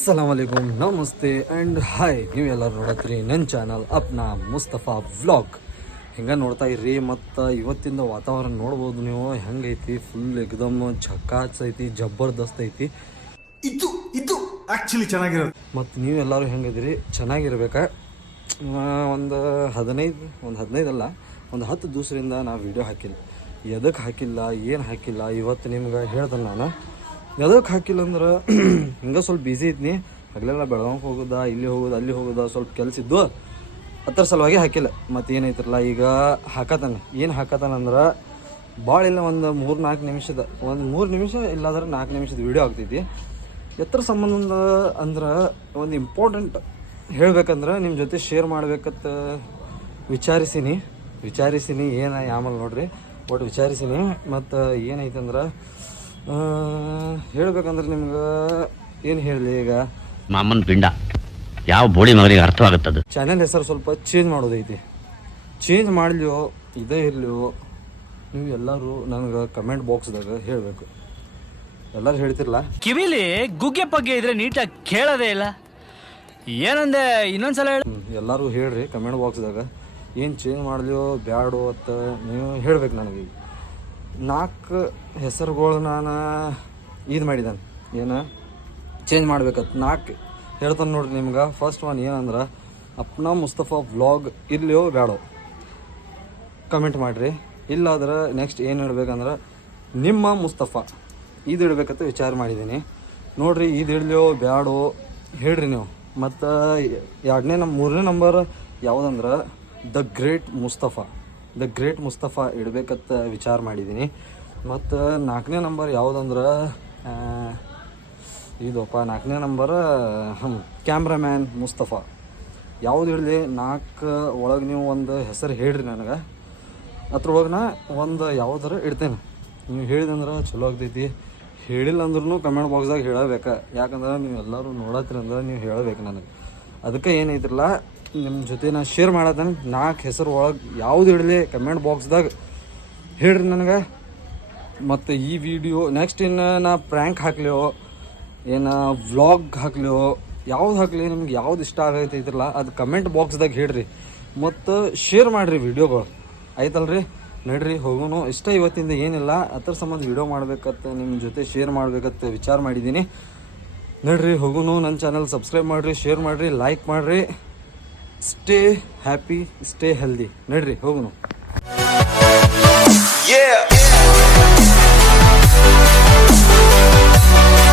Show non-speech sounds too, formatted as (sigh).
ಅಸ್ಸಲಾಮಲೈಕುಮ್ ನಮಸ್ತೆ and hi ನೀವೆಲ್ಲರೂ ನೋಡತ್ರಿ ನನ್ನ ಚಾನಲ್ ಅಪ್ನಾ ಮುಸ್ತಫಾ ವ್ಲಾಗ್ ಹಿಂಗೆ ನೋಡ್ತಾ ಇರ್ರಿ ಮತ್ತು ಇವತ್ತಿಂದ ವಾತಾವರಣ ನೋಡ್ಬೋದು ನೀವು. ಹೆಂಗೈತಿ? ಫುಲ್ ಎಕ್ದಮ್ ಚಕ್ಕಾಚೈತಿ ಐತಿ ಜಬರ್ದಸ್ತ್ ಐತಿ. ಇದು ಇದು ಆ್ಯಕ್ಚುಲಿ ಚೆನ್ನಾಗಿರೋದು. ಮತ್ತು ನೀವೆಲ್ಲರೂ ಹೆಂಗಿದ್ರಿ ಚೆನ್ನಾಗಿರ್ಬೇಕಾ? ಒಂದು ಹದಿನೈದು ಒಂದು ಹದಿನೈದಲ್ಲ ಒಂದು ಹತ್ತು ದಿವಸದಿಂದ ನಾ ವಿಡಿಯೋ ಹಾಕಿಲ್ಲ. ಎದಕ್ಕೆ ಹಾಕಿಲ್ಲ ಏನು ಹಾಕಿಲ್ಲ ಇವತ್ತು ನಿಮ್ಗೆ ಹೇಳ್ದೆ ನಾನು. ಎದಕ್ಕೆ ಹಾಕಿಲ್ಲ ಅಂದ್ರೆ (clears throat) ಹಿಂಗೆ ಸ್ವಲ್ಪ ಬ್ಯುಸಿ ಇದ್ನಿ. ಹಗಲೆಲ್ಲ ಬೆಳಗಾವಿಗೆ ಹೋಗೋದ, ಇಲ್ಲಿ ಹೋಗೋದು, ಅಲ್ಲಿ ಹೋಗೋದ, ಸ್ವಲ್ಪ ಕೆಲಸ ಇದ್ದು ಅದ್ರ ಸಲುವಾಗಿ ಹಾಕಿಲ್ಲ. ಮತ್ತು ಏನೈತ್ರಲ್ಲ, ಈಗ ಹಾಕತಾನೆ. ಏನು ಹಾಕತಾನ ಅಂದ್ರೆ ಭಾಳ ಇಲ್ಲ ಒಂದು ಮೂರು ನಾಲ್ಕು ನಿಮಿಷದ. ಒಂದು ಮೂರು ನಿಮಿಷ ಇಲ್ಲಾದ್ರೆ ನಾಲ್ಕು ನಿಮಿಷದ ವಿಡಿಯೋ ಆಗ್ತೈತಿ. ಎತ್ತರ ಸಂಬಂಧ ಅಂದ್ರೆ ಒಂದು ಇಂಪಾರ್ಟೆಂಟ್ ಹೇಳ್ಬೇಕಂದ್ರೆ ನಿಮ್ಮ ಜೊತೆ ಶೇರ್ ಮಾಡ್ಬೇಕಂತ ವಿಚಾರಿಸಿನಿ. ವಿಚಾರಿಸಿನಿ ಏನು ಆಮೇಲೆ ನೋಡ್ರಿ. ಒಟ್ಟು ವಿಚಾರಿಸಿನಿ. ಮತ್ತು ಏನೈತಂದ್ರೆ ಹೇಳ್ಬೇಕಂದ್ರೆ ನಿಮ್ಗೆ ಏನು ಹೇಳಲಿ ಈಗ? ಮಾಮನ್ ಪಿಂಡ ಯಾವ ಬೋಡಿ ಮಗನಿಗೆ ಅರ್ಥವಾಗುತ್ತದು? ಚಾನೆಲ್ ಹೆಸರು ಸ್ವಲ್ಪ ಚೇಂಜ್ ಮಾಡೋದೈತಿ. ಚೇಂಜ್ ಮಾಡಲಿಯೋ ಇದೇ ಇರಲಿಯೋ ನೀವು ಎಲ್ಲರೂ ನನಗೆ ಕಮೆಂಟ್ ಬಾಕ್ಸ್ದಾಗ ಹೇಳಬೇಕು. ಎಲ್ಲರೂ ಹೇಳ್ತಿರಲ್ಲ ಕಿವಿಲಿ ಗುಗ್ಗೆ ಪಗ್ಗೆ ಇದ್ರೆ ನೀಟಾಗಿ ಕೇಳೋದೇ ಇಲ್ಲ. ಏನಂದೆ ಇನ್ನೊಂದ್ಸಲ ಹೇಳಿ. ಎಲ್ಲರೂ ಹೇಳ್ರಿ ಕಮೆಂಟ್ ಬಾಕ್ಸ್ದಾಗ ಏನು ಚೇಂಜ್ ಮಾಡಲಿಯೋ ಬ್ಯಾಡೋ ಅಂತ ನೀವು ಹೇಳ್ಬೇಕು ನನಗೆ ನಾಲ್ಕು ಹೆಸರುಗಳು ನಾನು ಇದು ಮಾಡಿದ್ದಾನೆ ಏನು? ಚೇಂಜ್ ಮಾಡ್ಬೇಕತ್. ನಾಲ್ಕು ಹೇಳ್ತಾನೆ ನೋಡ್ರಿ ನಿಮ್ಗೆ. ಫಸ್ಟ್ ಒನ್ ಏನಂದ್ರೆ, ಅಪ್ನ ಮುಸ್ತಫಾ ವ್ಲಾಗ್ ಇರ್ಲಿಯೋ ಬೇಡೋ ಕಮೆಂಟ್ ಮಾಡಿರಿ. ಇಲ್ಲಾದ್ರೆ ನೆಕ್ಸ್ಟ್ ಏನು ಇಡ್ಬೇಕಂದ್ರೆ, ನಿಮ್ಮ ಮುಸ್ತಫಾ. ಇದು ಇಡ್ಬೇಕಂತ ವಿಚಾರ ಮಾಡಿದ್ದೀನಿ ನೋಡಿರಿ, ಇದು ಇಡ್ಲಿಯೋ ಬ್ಯಾಡೋ? ಹೇಳ್ರಿ ನೀವು. ಮತ್ತು ಎರಡನೇ ನಮ್ಮ ಮೂರನೇ ನಂಬರ್ ಯಾವುದಂದ್ರೆ, the great Mustafa. The great Mustafa ಇಡಬೇಕಂತ ವಿಚಾರ ಮಾಡಿದ್ದೀನಿ. ಮತ್ತು ನಾಲ್ಕನೇ ನಂಬರ್ ಯಾವುದಂದ್ರೆ ಇದಪ್ಪ ನಾಲ್ಕನೇ ನಂಬರ್ ಕ್ಯಾಮ್ರಾಮ್ಯಾನ್ ಮುಸ್ತಫಾ. ಯಾವ್ದು ಇಡಲಿ ನಾಲ್ಕು ಒಳಗೆ ನೀವು ಒಂದು ಹೆಸರು ಹೇಳ್ರಿ ನನಗೆ. ಅದ್ರೊಳಗೆ ನಾ ಒಂದು ಯಾವ್ದಾರ ಇಡ್ತೇನೆ. ನೀವು ಹೇಳಿದಂದ್ರೆ ಚಲೋ ಆಗ್ತೈತಿ. ಹೇಳಿಲ್ಲ ಅಂದ್ರೂ ಕಮೆಂಟ್ ಬಾಕ್ಸ್ದಾಗ ಹೇಳಬೇಕು. ಯಾಕಂದ್ರೆ ನೀವು ಎಲ್ಲರೂ ನೋಡತ್ತೀರಿ ಅಂದ್ರೆ ನೀವು ಹೇಳಬೇಕು ನನಗೆ. ಅದಕ್ಕೆ ಏನೈತ್ರಲ್ಲ ನಿಮ್ಮ ಜೊತೆ ನಾ ಶೇರ್ ಮಾಡತ್ತೇನೆ ನಾಲ್ಕು ಹೆಸರು ಒಳಗೆ ಯಾವುದು ಇಡಲಿ ಕಮೆಂಟ್ ಬಾಕ್ಸ್ದಾಗ ಹೇಳ್ರಿ ನನಗೆ. ಮತ್ತು ಈ ವಿಡಿಯೋ ನೆಕ್ಸ್ಟ್ ಇನ್ನು ನಾ ಪ್ರ್ಯಾಂಕ್ ಹಾಕ್ಲಿಯೋ, ಏನು ವ್ಲಾಗ್ ಹಾಕ್ಲಿಯೋ, ಯಾವ್ದು ಹಾಕ್ಲಿ ನಿಮ್ಗೆ ಯಾವ್ದು ಇಷ್ಟ ಆಗೈತೈತ್ರಲ್ಲ ಅದು ಕಮೆಂಟ್ ಬಾಕ್ಸ್ದಾಗ ಹೇಳ್ರಿ. ಮತ್ತು ಶೇರ್ ಮಾಡಿರಿ ವಿಡಿಯೋಗಳು ಆಯ್ತಲ್ರಿ? ನಡ್ರಿ, ಹೋಗೋನು. ಇಷ್ಟ ಇವತ್ತಿಂದ ಏನಿಲ್ಲ, ಅದ್ರ ಸಂಬಂಧ ವಿಡಿಯೋ ಮಾಡ್ಬೇಕತ್ತ ನಿಮ್ಮ ಜೊತೆ ಶೇರ್ ಮಾಡ್ಬೇಕತ್ತ ವಿಚಾರ ಮಾಡಿದ್ದೀನಿ ನಡ್ರಿ, ಹೋಗೋನು. ನನ್ನ ಚಾನಲ್ ಸಬ್ಸ್ಕ್ರೈಬ್ ಮಾಡಿರಿ ಶೇರ್ ಮಾಡಿರಿ ಲೈಕ್ ಮಾಡಿರಿ. ಸ್ಟೇ ಹ್ಯಾಪಿ ಸ್ಟೇ ಹೆಲ್ದಿ ನಡ್ರಿ ಹೋಗೋನು.